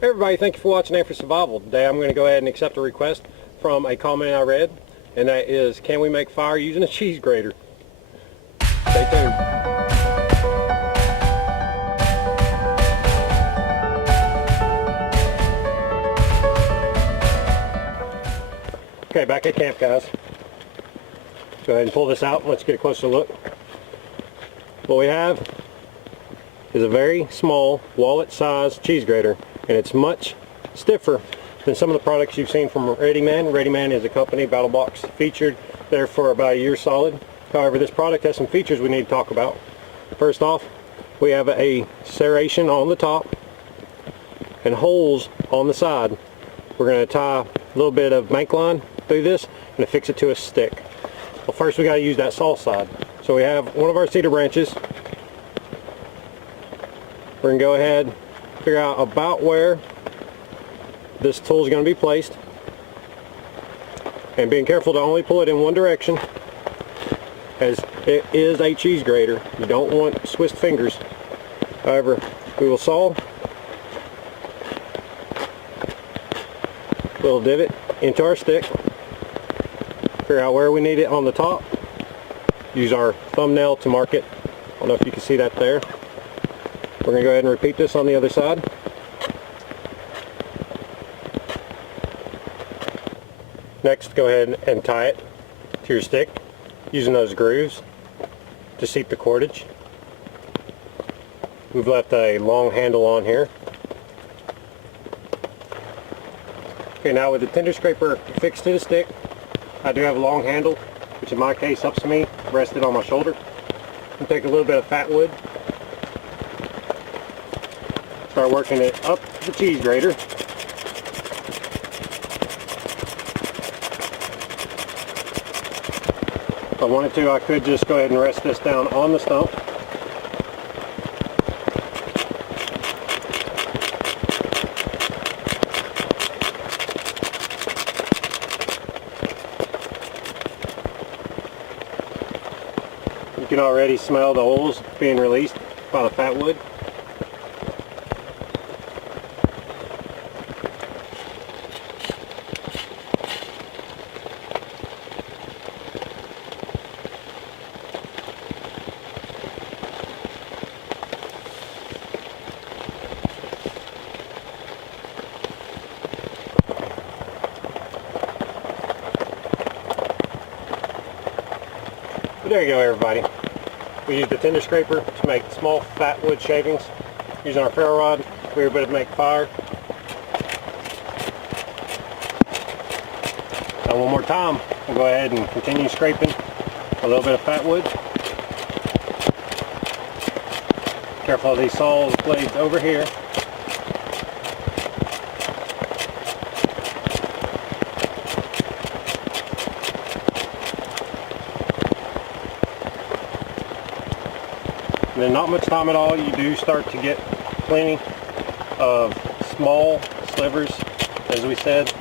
Hey everybody, thank you for watching A for Survival. Today I'm going to go ahead and accept a request from a comment I read, and that is, can we make fire using a cheese grater? Stay tuned. Okay, back at camp, guys. Go ahead and pull this out and let's get a closer look. What we have is a very small wallet-sized cheese grater, and it's much stiffer than some of the products you've seen from Readyman. Readyman is a company, BattlBox, featured there for about a year solid. However, this product has some features we need to talk about. First off, we have a serration on the top and holes on the side. We're going to tie a little bit of bank line through this and affix it to a stick. Well, first we got to use that saw side. So we have one of our cedar branches. We're going to go ahead and figure out about where this tool is going to be placed, and being careful to only pull it in one direction, as it is a cheese grater. You don't want Swiss fingers. However, we will saw a little divot into our stick, figure out where we need it on the top, use our thumbnail to mark it. I don't know if you can see that there. We're going to go ahead and repeat this on the other side. Next, go ahead and tie it to your stick using those grooves to seat the cordage. We've left a long handle on here. Okay, now with the tinder scraper fixed to the stick, I do have a long handle, which in my case helps me rest it on my shoulder. And take a little bit of Fatwood, start working it up the cheese grater. If I wanted to, I could just go ahead and rest this down on the stump. You can already smell the oils being released by the Fatwood. There you go, everybody. We used the tinder scraper to make small Fatwood shavings. Using our Ferro rod, we were able to make fire. Now one more time, we'll go ahead and continue scraping a little bit of Fatwood. Careful of these saw blades over here. And then not much time at all, you do start to get plenty of small slivers, as we said.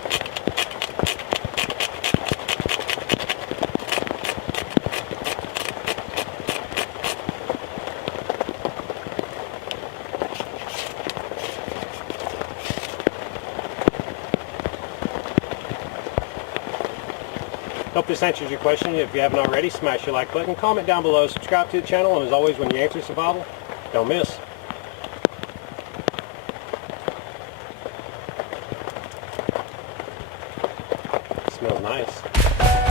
Hope this answers your question. If you haven't already, smash your like button, comment down below, subscribe to the channel, and as always, when you answer survival, don't miss. It smells nice.